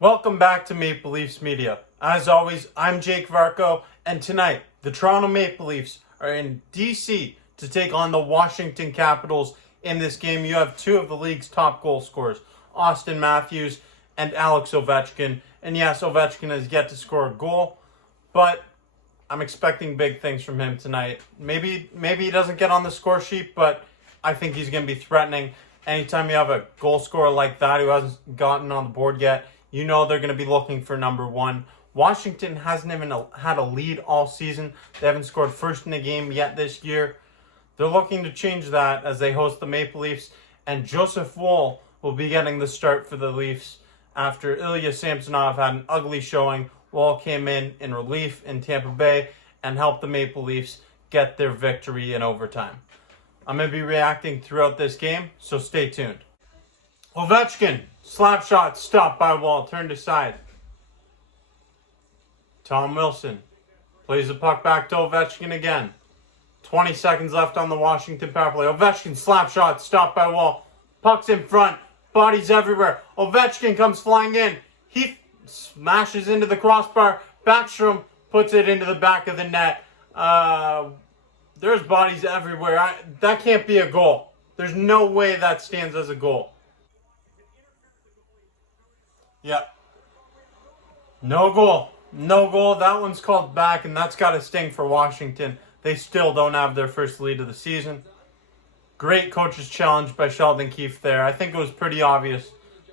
Welcome back to Maple Leafs Media. As always, I'm Jake Varco, and tonight, the Toronto Maple Leafs are in DC to take on the Washington Capitals. In this game, you have two of the league's top goal scorers, Austin Matthews and Alex Ovechkin. And yes, Ovechkin has yet to score a goal, but I'm expecting big things from him tonight. Maybe he doesn't get on the score sheet, but I think he's going to be threatening. Anytime you have a goal scorer like that who hasn't gotten on the board yet, you know they're going to be looking for number one. Washington hasn't even had a lead all season. They haven't scored first in the game yet this year. They're looking to change that as they host the Maple Leafs. And Joseph Woll will be getting the start for the Leafs after Ilya Samsonov had an ugly showing. Woll came in relief in Tampa Bay and helped the Maple Leafs get their victory in overtime. I'm going to be reacting throughout this game, so stay tuned. Ovechkin, slap shot, stopped by Woll, turned aside. Tom Wilson plays the puck back to Ovechkin again. 20 seconds left on the Washington power play. Ovechkin, slap shot, stopped by Woll. Puck's in front, bodies everywhere. Ovechkin comes flying in. He smashes into the crossbar. Backstrom puts it into the back of the net. There's bodies everywhere. That can't be a goal. There's no way that stands as a goal. Yeah. No goal. No goal. That one's called back, and that's got to sting for Washington. They still don't have their first lead of the season. Great coach's challenge by Sheldon Keefe there. I think it was pretty obvious.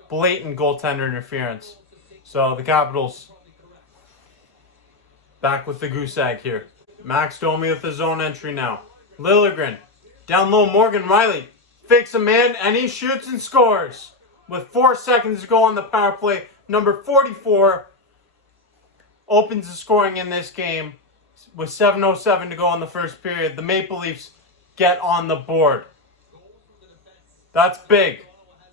Blatant goaltender interference. So the Capitals back with the goose egg here. Max Domi with his own entry now. Liljegren. Down low, Morgan Riley fakes a man, and he shoots and scores. With 4 seconds to go on the power play, number 44 opens the scoring in this game. With 7:07 to go in the first period, the Maple Leafs get on the board. That's big.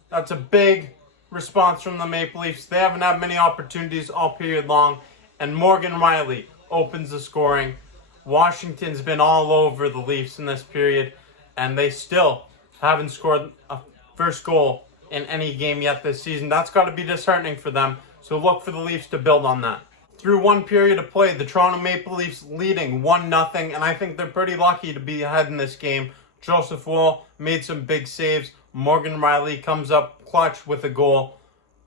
That's a big response from the Maple Leafs. They haven't had many opportunities all period long, and Morgan Riley opens the scoring. Washington's been all over the Leafs in this period, and they still haven't scored a first goal in any game yet this season. That's got to be disheartening for them, so look for the Leafs to build on that. Through one period of play, the Toronto Maple Leafs leading 1-0, and I think they're pretty lucky to be ahead in this game. Joseph Woll made some big saves. Morgan Riley comes up clutch with a goal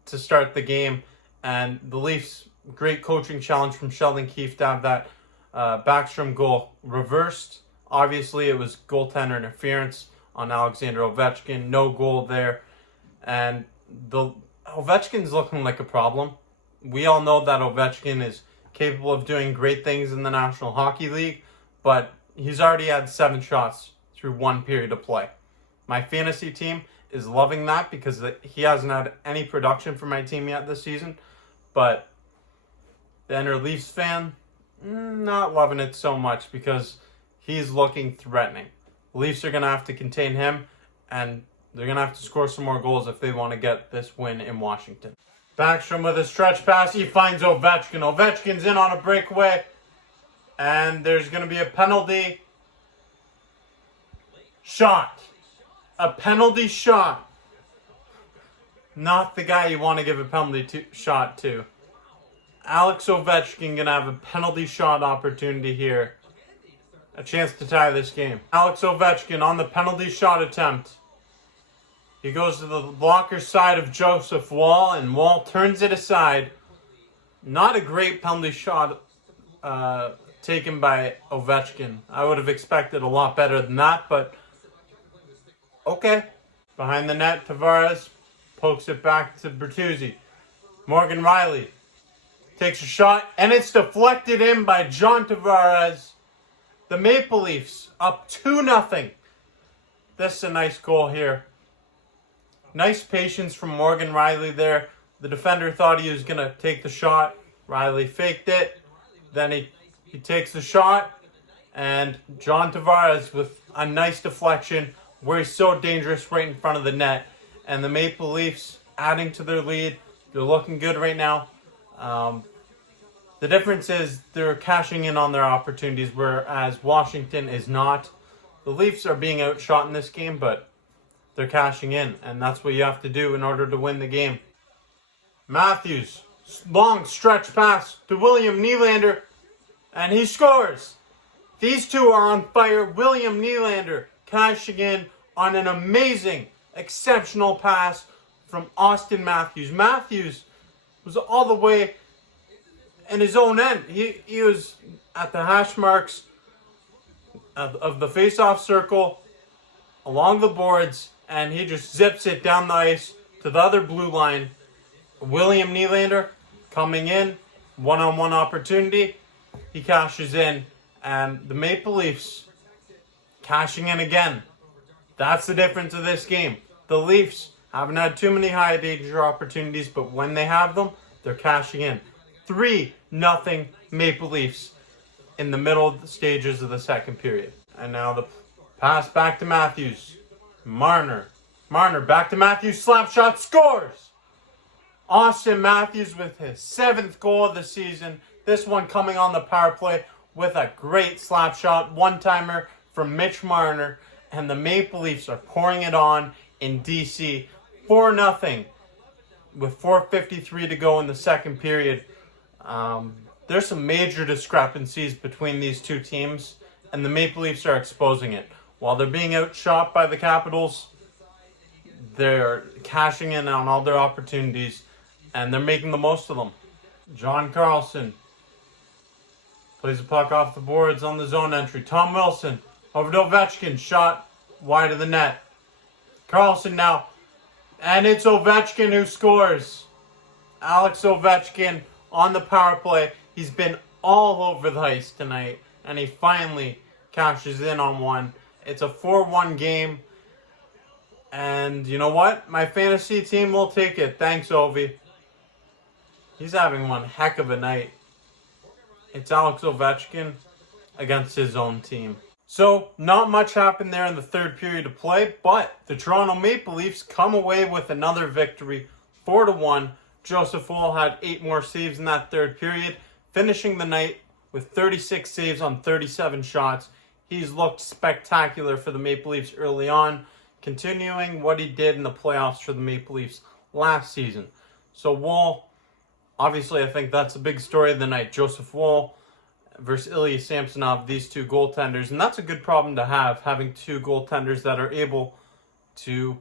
to start the game, and the Leafs, great coaching challenge from Sheldon Keefe to have that Backstrom goal reversed. Obviously, it was goaltender interference on Alexander Ovechkin. No goal there. And Ovechkin's looking like a problem. We all know that Ovechkin is capable of doing great things in the National Hockey League, but he's already had 7 shots through one period of play. My fantasy team is loving that because he hasn't had any production for my team yet this season, but the inner Leafs fan, not loving it so much because he's looking threatening. The Leafs are going to have to contain him, and they're going to have to score some more goals if they want to get this win in Washington. Backstrom with a stretch pass. He finds Ovechkin. Ovechkin's in on a breakaway, and there's going to be a penalty. Shot. A penalty shot. Not the guy you want to give a penalty shot to. Alex Ovechkin going to have a penalty shot opportunity here. A chance to tie this game. Alex Ovechkin on the penalty shot attempt. He goes to the blocker side of Joseph Woll, and Woll turns it aside. Not a great penalty shot taken by Ovechkin. I would have expected a lot better than that, but okay. Behind the net, Tavares pokes it back to Bertuzzi. Morgan Riley takes a shot, and it's deflected in by John Tavares. The Maple Leafs up 2-0. This is a nice goal here. Nice patience from Morgan Riley there. The defender thought he was going to take the shot. Riley faked it. Then he takes the shot. And John Tavares with a nice deflection where he's so dangerous right in front of the net. And the Maple Leafs adding to their lead. They're looking good right now. The difference is they're cashing in on their opportunities, whereas Washington is not. The Leafs are being outshot in this game, but they're cashing in, and that's what you have to do in order to win the game. Matthews Long stretch pass to William Nylander, and he scores. These two are on fire. William Nylander cashing in on an amazing, exceptional pass from Austin Matthews. Matthews was all the way in his own end. He was at the hash marks of the face-off circle along the boards, and he just zips it down the ice to the other blue line. William Nylander coming in, one-on-one opportunity. He cashes in, and the Maple Leafs cashing in again. That's the difference of this game. The Leafs haven't had too many high danger opportunities, but when they have them, they're cashing in. 3-0 Maple Leafs in the middle of the stages of the second period. And now the pass back to Matthews. Marner back to Matthews, slap shot, scores! Austin Matthews with his 7th goal of the season. This one coming on the power play with a great slap shot, one-timer from Mitch Marner. And the Maple Leafs are pouring it on in DC. 4-0 with 4:53 to go in the second period. There's some major discrepancies between these two teams, and the Maple Leafs are exposing it. While they're being outshot by the Capitals, they're cashing in on all their opportunities, and they're making the most of them. John Carlson plays the puck off the boards on the zone entry. Tom Wilson over to Ovechkin, shot wide of the net. Carlson now, and it's Ovechkin who scores. Alex Ovechkin on the power play. He's been all over the ice tonight, and he finally cashes in on one. It's a 4-1 game, and you know what? My fantasy team will take it. Thanks, Ovi. He's having one heck of a night. It's Alex Ovechkin against his own team. So, not much happened there in the third period of play, but the Toronto Maple Leafs come away with another victory, 4-1. Joseph Woll had 8 more saves in that third period, finishing the night with 36 saves on 37 shots. He's looked spectacular for the Maple Leafs early on, continuing what he did in the playoffs for the Maple Leafs last season. So Woll, obviously I think that's a big story of the night. Joseph Woll versus Ilya Samsonov, these two goaltenders. And that's a good problem to have, having two goaltenders that are able to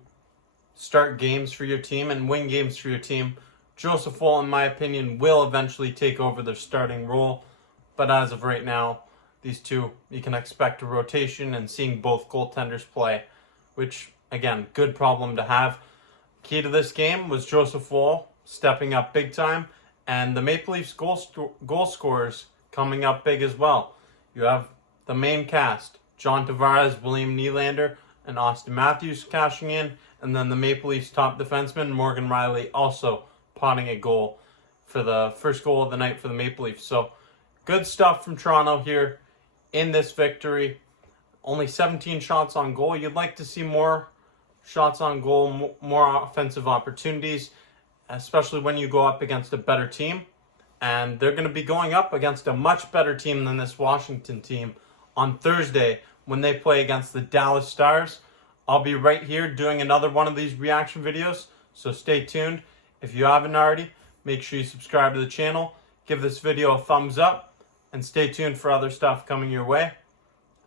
start games for your team and win games for your team. Joseph Woll, in my opinion, will eventually take over their starting role. But as of right now, these two, you can expect a rotation and seeing both goaltenders play, which, again, good problem to have. Key to this game was Joseph Woll stepping up big time, and the Maple Leafs goal scorers coming up big as well. You have the main cast, John Tavares, William Nylander, and Austin Matthews cashing in, and then the Maple Leafs top defenseman, Morgan Rielly, also potting a goal for the first goal of the night for the Maple Leafs. So, good stuff from Toronto here in this victory. Only 17 shots on goal. You'd like to see more shots on goal, more offensive opportunities, especially when you go up against a better team. And they're going to be going up against a much better team than this Washington team on Thursday when they play against the Dallas Stars. I'll be right here doing another one of these reaction videos, so stay tuned. If you haven't already, make sure you subscribe to the channel, give this video a thumbs up, and stay tuned for other stuff coming your way.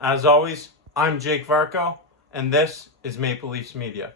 As always, I'm Jake Varco, and this is Maple Leafs Media.